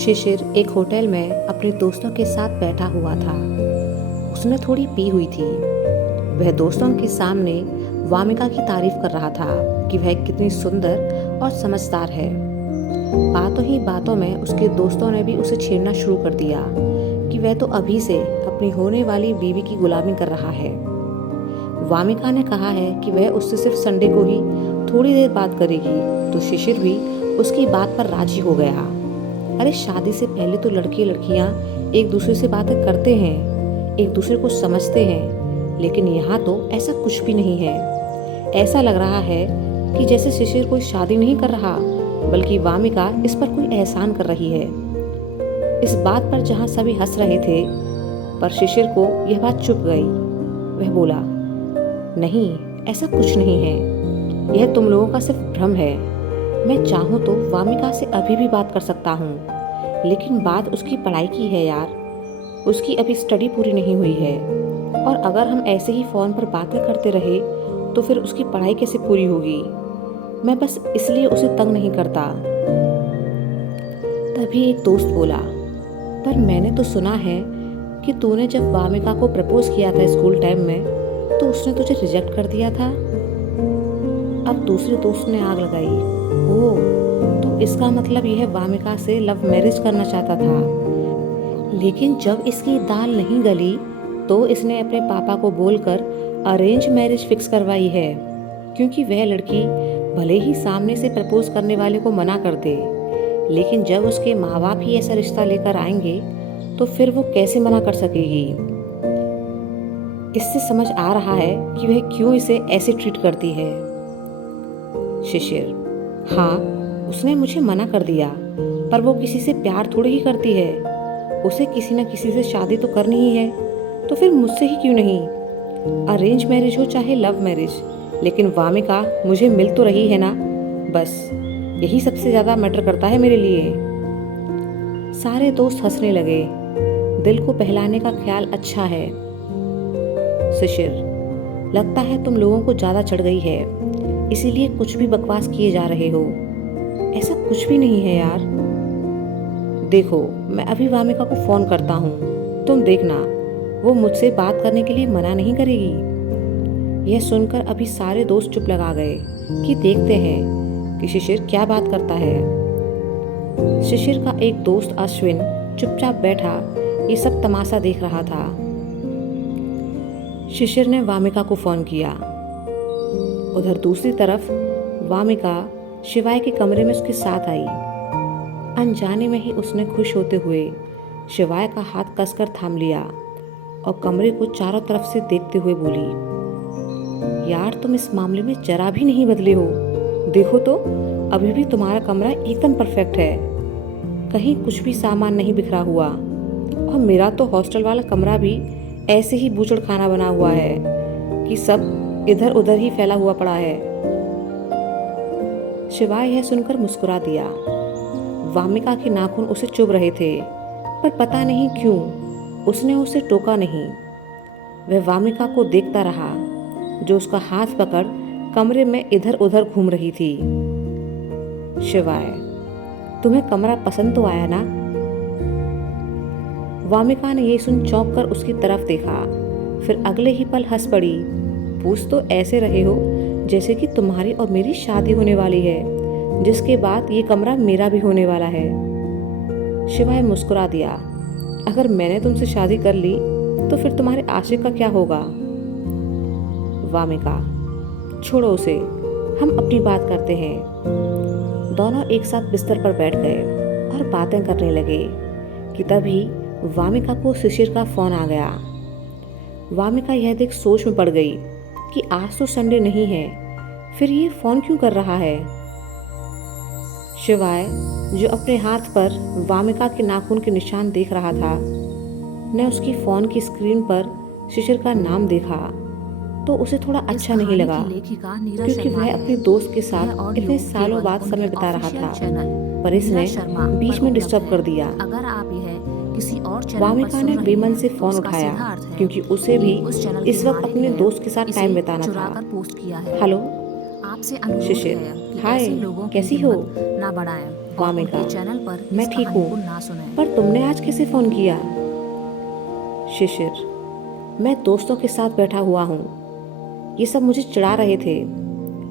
शिशिर एक होटल में अपने दोस्तों के साथ बैठा हुआ था। उसने थोड़ी पी हुई थी। वह दोस्तों के सामने वामिका की तारीफ कर रहा था कि वह कितनी सुंदर और समझदार है। बातों ही बातों में उसके दोस्तों ने भी उसे छेड़ना शुरू कर दिया कि वह तो अभी से अपनी होने वाली बीवी की गुलामी कर रहा है। वामिका ने कहा है कि वह उससे सिर्फ संडे को ही थोड़ी देर बात करेगी, तो शिशिर भी उसकी बात पर राजी हो गया। अरे शादी से पहले तो लड़के लड़कियां एक दूसरे से बातें करते हैं, एक दूसरे को समझते हैं, लेकिन यहाँ तो ऐसा कुछ भी नहीं है। ऐसा लग रहा है कि जैसे शिशिर कोई शादी नहीं कर रहा, बल्कि वामिका इस पर कोई एहसान कर रही है। इस बात पर जहाँ सभी हंस रहे थे, पर शिशिर को यह बात चुभ गई। वह बोला, नहीं, ऐसा कुछ नहीं है, यह तुम लोगों का सिर्फ भ्रम है। मैं चाहूँ तो वामिका से अभी भी बात कर सकता हूँ, लेकिन बात उसकी पढ़ाई की है यार। उसकी अभी स्टडी पूरी नहीं हुई है, और अगर हम ऐसे ही फ़ोन पर बातें करते रहे तो फिर उसकी पढ़ाई कैसे पूरी होगी। मैं बस इसलिए उसे तंग नहीं करता। तभी एक दोस्त बोला, पर मैंने तो सुना है कि तूने जब वामिका को प्रपोज किया था स्कूल टाइम में, तो उसने तुझे रिजेक्ट कर दिया था। अब दूसरे दोस्त ने आग लगाई, ओह, तो इसका मतलब यह वामिका से लव मैरिज करना चाहता था। लेकिन जब इसकी दाल नहीं गली तो इसने अपने पापा को बोलकर अरेंज मैरिज फिक्स करवाई है, क्योंकि वह लड़की भले ही सामने से प्रपोज करने वाले को मना कर दे, लेकिन जब उसके माँ बाप ही ऐसा रिश्ता लेकर आएंगे तो फिर वो कैसे मना कर सकेगी। इससे समझ आ रहा है कि वह क्यों इसे ऐसे ट्रीट करती है। शिशिर, हाँ, उसने मुझे मना कर दिया, पर वो किसी से प्यार थोड़ी ही करती है। उसे किसी न किसी से शादी तो करनी ही है, तो फिर मुझसे ही क्यों नहीं। अरेंज मैरिज हो चाहे लव मैरिज, लेकिन वामिका मुझे मिल तो रही है ना, बस यही सबसे ज़्यादा मैटर करता है मेरे लिए। सारे दोस्त हंसने लगे। दिल को बहलाने का ख्याल अच्छा है। शिशिर, लगता है तुम लोगों को ज़्यादा चढ़ गई है, इसीलिए कुछ भी बकवास किए जा रहे हो। ऐसा कुछ भी नहीं है यार। देखो, मैं अभी वामिका को फ़ोन करता हूँ, तुम देखना वो मुझसे बात करने के लिए मना नहीं करेगी। यह सुनकर अभी सारे दोस्त चुप लगा गए कि देखते हैं कि शिशिर क्या बात करता है। शिशिर का एक दोस्त अश्विन चुपचाप बैठा ये सब तमाशा देख रहा था। शिशिर ने वामिका को फ़ोन किया। उधर दूसरी तरफ वामिका शिवाय के कमरे में उसके साथ आई। अनजाने में ही उसने खुश होते हुए शिवाय का हाथ कसकर थाम लिया और कमरे को चारों तरफ से देखते हुए बोली, यार तुम इस मामले में जरा भी नहीं बदले हो। देखो तो, अभी भी तुम्हारा कमरा एकदम परफेक्ट है, कहीं कुछ भी सामान नहीं बिखरा हुआ, और मेरा तो हॉस्टल वाला कमरा भी ऐसे ही बूचड़ खाना बना हुआ है कि सब इधर उधर ही फैला हुआ पड़ा है। शिवाय यह सुनकर मुस्कुरा दिया। वामिका के नाखून उसे चुभ रहे थे, पर पता नहीं क्यों उसने उसे टोका नहीं। वह वामिका को देखता रहा, जो उसका हाथ पकड़ कमरे में इधर उधर घूम रही थी। शिवाय, तुम्हें कमरा पसंद तो आया ना? वामिका ने यह सुन चौंक कर उसकी तरफ देखा, फिर अगले ही पल हंस पड़ी। पूछ तो ऐसे रहे हो जैसे कि तुम्हारी और मेरी शादी होने वाली है, जिसके बाद ये कमरा मेरा भी होने वाला है। शिवाय मुस्कुरा दिया, अगर मैंने तुमसे शादी कर ली तो फिर तुम्हारे आशिक का क्या होगा? वामिका, छोड़ो उसे, हम अपनी बात करते हैं। दोनों एक साथ बिस्तर पर बैठ गए और बातें करने लगे कि तभी वामिका को शिशिर का फोन आ गया। वामिका यह देख सोच में पड़ गई कि आज तो संडे नहीं है, फिर ये फोन क्यों कर रहा है। शिवाय, जो अपने हाथ पर वामिका के नाखून के निशान देख रहा था, ने उसकी फोन की स्क्रीन पर शिशिर का नाम देखा तो उसे थोड़ा अच्छा नहीं लगा, क्योंकि वह अपने दोस्त के साथ इतने सालों बाद समय बिता रहा था, पर इसने बीच में डिस्टर्ब कर दिया। अगर आप यह किसी और वामिका ने बेमन से फोन उठाया, क्योंकि उसे भी इस वक्त अपने दोस्त के साथ टाइम बिताना था। हेलो, आपसे अनुरोध शिशिर, है कि हाय, ऐसे लोगों की कैसी हो? हिम्मत ना बढ़ाएं और वामिका, उनके चैनल पर मैं इस ठीक कहानी हूँ, को ना सुनें। पर तुमने आज कैसे फोन किया? शिशिर, मैं दोस्तों के साथ बैठा हुआ हूँ। ये सब मुझे चिढ़ा रहे थे,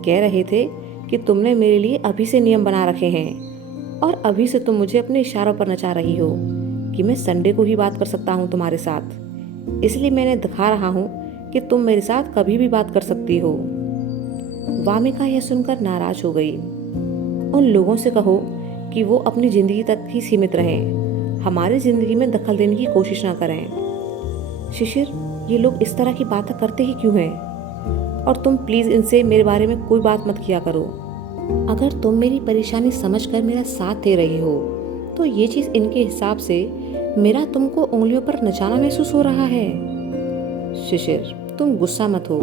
कह रहे थे कि तुमने मेरे लिए अभी से नियम बना रखे हैं और अभी से तुम मुझे अपने इशारों पर नचा रही हो कि मैं संडे को ही बात कर सकता हूँ तुम्हारे साथ। इसलिए मैंने दिखा रहा हूँ कि तुम मेरे साथ कभी भी बात कर सकती हो। वामिका यह सुनकर नाराज हो गई। उन लोगों से कहो कि वो अपनी जिंदगी तक ही सीमित रहें, हमारी जिंदगी में दखल देने की कोशिश ना करें। शिशिर, ये लोग इस तरह की बातें करते ही क्यों हैं? और तुम प्लीज इनसे मेरे बारे में कोई बात मत किया करो। अगर तुम मेरी परेशानी समझकर मेरा साथ दे रही हो तो ये चीज इनके हिसाब से मेरा तुमको उंगलियों पर नचाना महसूस हो रहा है। शिशिर, तुम गुस्सा मत हो,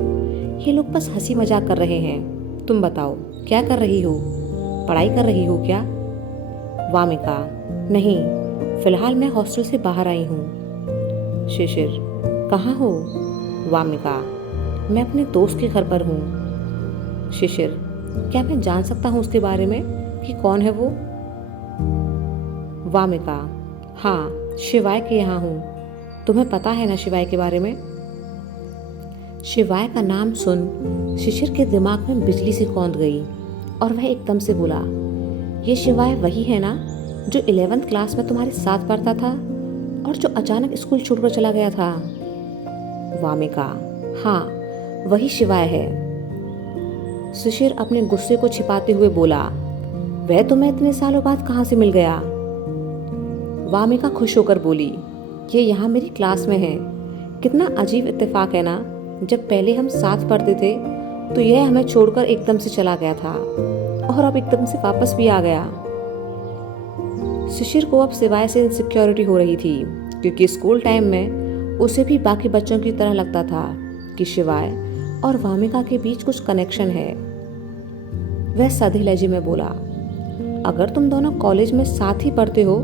ये लोग बस हंसी मजाक कर रहे हैं। तुम बताओ, क्या कर रही हो? पढ़ाई कर रही हो क्या? वामिका, नहीं, फिलहाल मैं हॉस्टल से बाहर आई हूँ। शिशिर, कहाँ हो? वामिका, मैं अपने दोस्त के घर पर हूँ। शिशिर, क्या मैं जान सकता हूँ उसके बारे में कि कौन है वो? वामिका, हाँ, शिवाय के यहाँ हूँ। तुम्हें पता है ना शिवाय के बारे में? शिवाय का नाम सुन शिशिर के दिमाग में बिजली सी कौंध गई और वह एकदम से बोला, ये शिवाय वही है ना जो 11th क्लास में तुम्हारे साथ पढ़ता था और जो अचानक स्कूल छोड़कर चला गया था? वामिका, हाँ, वही शिवाय है। शिशिर अपने गुस्से को छिपाते हुए बोला, वह तुम्हें इतने सालों बाद कहाँ से मिल गया? वामिका खुश होकर बोली, ये यहाँ मेरी क्लास में है। कितना अजीब इत्तेफाक है ना, जब पहले हम साथ पढ़ते थे तो यह हमें छोड़कर एकदम से चला गया था और अब एकदम से वापस भी आ गया। शिशिर को अब सिवाय से इनसिक्योरिटी हो रही थी क्योंकि स्कूल टाइम में उसे भी बाकी बच्चों की तरह लगता था कि शिवाय और वामिका के बीच कुछ कनेक्शन है। वह सधे लहजे में बोला, अगर तुम दोनों कॉलेज में साथ ही पढ़ते हो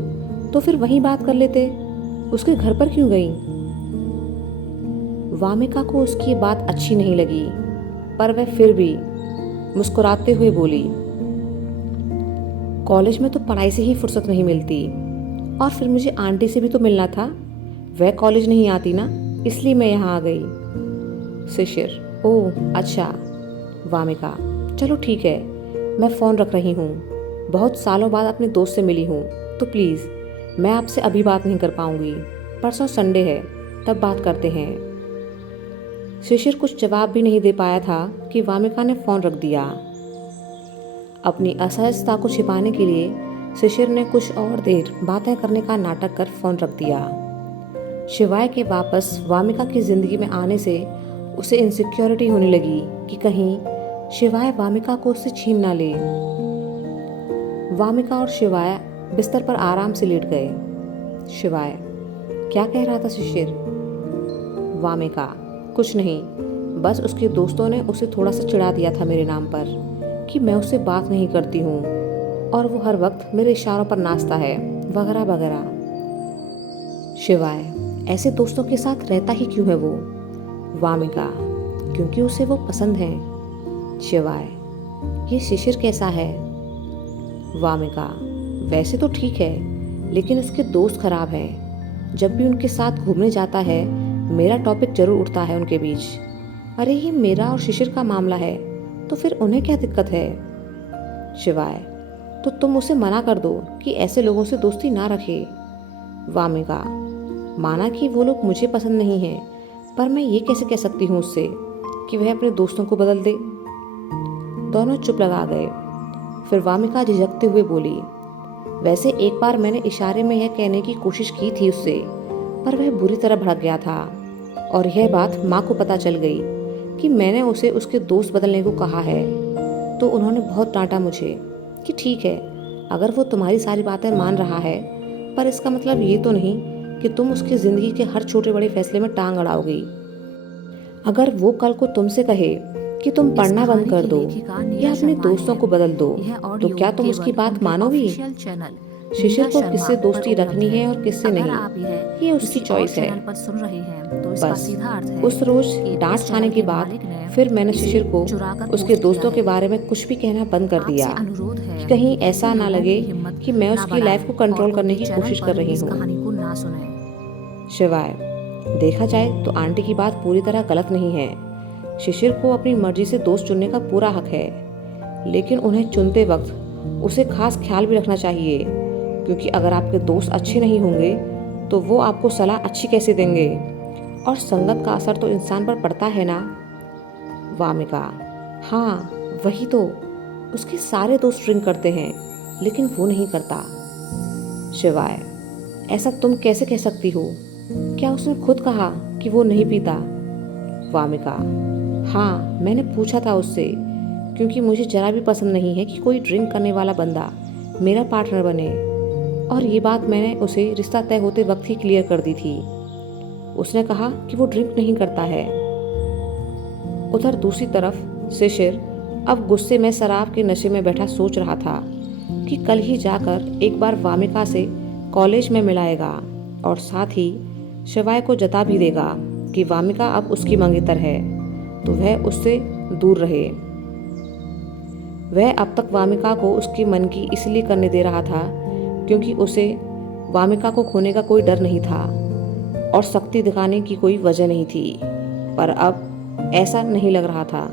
तो फिर वहीं बात कर लेते, उसके घर पर क्यों गई? वामिका को उसकी ये बात अच्छी नहीं लगी, पर वह फिर भी मुस्कुराते हुए बोली, कॉलेज में तो पढ़ाई से ही फुर्सत नहीं मिलती और फिर मुझे आंटी से भी तो मिलना था। वह कॉलेज नहीं आती ना, इसलिए मैं यहाँ आ गई। शिशिर, ओह अच्छा। वामिका, चलो ठीक है, मैं फ़ोन रख रही हूँ। बहुत सालों बाद अपने दोस्त से मिली हूँ तो प्लीज़ मैं आपसे अभी बात नहीं कर पाऊँगी। परसों संडे है, तब बात करते हैं। शिशिर कुछ जवाब भी नहीं दे पाया था कि वामिका ने फ़ोन रख दिया। अपनी असहजता को छिपाने के लिए शिशिर ने कुछ और देर बातें करने का नाटक कर फ़ोन रख दिया। शिवाय के वापस वामिका की ज़िंदगी में आने से उसे इनसिक्योरिटी होने लगी कि कहीं शिवाय वामिका को उससे छीन ना ले। वामिका और शिवाय बिस्तर पर आराम से लेट गए। शिवाय, क्या कह रहा था शिशिर? वामिका, कुछ नहीं, बस उसके दोस्तों ने उसे थोड़ा सा चिढ़ा दिया था मेरे नाम पर कि मैं उससे बात नहीं करती हूँ और वो हर वक्त मेरे इशारों पर नाचता है वगैरह वगैरह। शिवाय, ऐसे दोस्तों के साथ रहता ही क्यों है वो? वामिका, क्योंकि उसे वो पसंद है। शिवाय, ये शिशिर कैसा है? वामिका, वैसे तो ठीक है, लेकिन उसके दोस्त खराब हैं। जब भी उनके साथ घूमने जाता है मेरा टॉपिक जरूर उठता है उनके बीच। अरे ये मेरा और शिशिर का मामला है तो फिर उन्हें क्या दिक्कत है? शिवाय, तो तुम उसे मना कर दो कि ऐसे लोगों से दोस्ती ना रखे। वामिका, माना कि वो लोग मुझे पसंद नहीं हैं, पर मैं ये कैसे कह सकती हूँ उससे कि वह अपने दोस्तों को बदल दे? दोनों चुप लगा गए। फिर वामिका झिझकते हुए बोली, वैसे एक बार मैंने इशारे में यह कहने की कोशिश की थी उससे, पर वह बुरी तरह भड़क गया था और यह बात माँ को पता चल गई कि मैंने उसे उसके दोस्त बदलने को कहा है तो उन्होंने बहुत डांटा मुझे कि ठीक है, अगर वो तुम्हारी सारी बातें मान रहा है, पर इसका मतलब ये तो नहीं कि तुम उसकी ज़िंदगी के हर छोटे बड़े फैसले में टांग अड़ाओगी। अगर वो कल को तुमसे कहे कि तुम पढ़ना बंद कर दो या अपने दोस्तों को बदल दो तो क्या तुम उसकी बात मानोगी? शिशिर को किससे दोस्ती रखनी है और किससे नहीं, ये उसकी चॉइस है। पर सुन रहे हैं तो इसका बस सीधा अर्थ है उस रोज कि डांट इस खाने चैनल के के बाद मालिक ने फिर मैंने इसे शिशिर को चुराकर उसके पोस्ट किया दोस्तों के है। बारे में कुछ भी कहना बंद कर आपसे दिया अनुरोध है कि कहीं ऐसा कि ना लोगों लगे की हिम्मत कि मैं ना उसकी बढ़ाएं लाइफ को कंट्रोल और करने उनके की चैनल कोशिश कर पर रही इस हूँ। कहानी को ना सुनें। शिवाय, देखा जाए तो आंटी की बात पूरी तरह गलत नहीं है। शिशिर को अपनी मर्जी से दोस्त चुनने का पूरा हक है, लेकिन उन्हें चुनते वक्त उसे खास ख्याल भी रखना चाहिए, क्योंकि अगर आपके दोस्त अच्छे नहीं होंगे तो वो आपको सलाह अच्छी कैसे देंगे, और संगत का असर तो इंसान पर पड़ता है ना। वामिका, हाँ वही तो, उसके सारे दोस्त ड्रिंक करते हैं लेकिन वो नहीं करता। शिवाय, ऐसा तुम कैसे कह सकती हो? क्या उसने खुद कहा कि वो नहीं पीता? वामिका, हाँ मैंने पूछा था उससे, क्योंकि मुझे जरा भी पसंद नहीं है कि कोई ड्रिंक करने वाला बंदा मेरा पार्टनर बने, और ये बात मैंने उसे रिश्ता तय होते वक्त ही क्लियर कर दी थी। उसने कहा कि वो ड्रिंक नहीं करता है। उधर दूसरी तरफ शिशिर अब गुस्से में शराब के नशे में बैठा सोच रहा था कि कल ही जाकर एक बार वामिका से कॉलेज में मिलाएगा, और साथ ही शिवाय को जता भी देगा कि वामिका अब उसकी मंगेतर है, तो वह उससे दूर रहे। वह अब तक वामिका को उसके मन की इसलिए करने दे रहा था क्योंकि उसे वामिका को खोने का कोई डर नहीं था और सख्ती दिखाने की कोई वजह नहीं थी, पर अब ऐसा नहीं लग रहा था।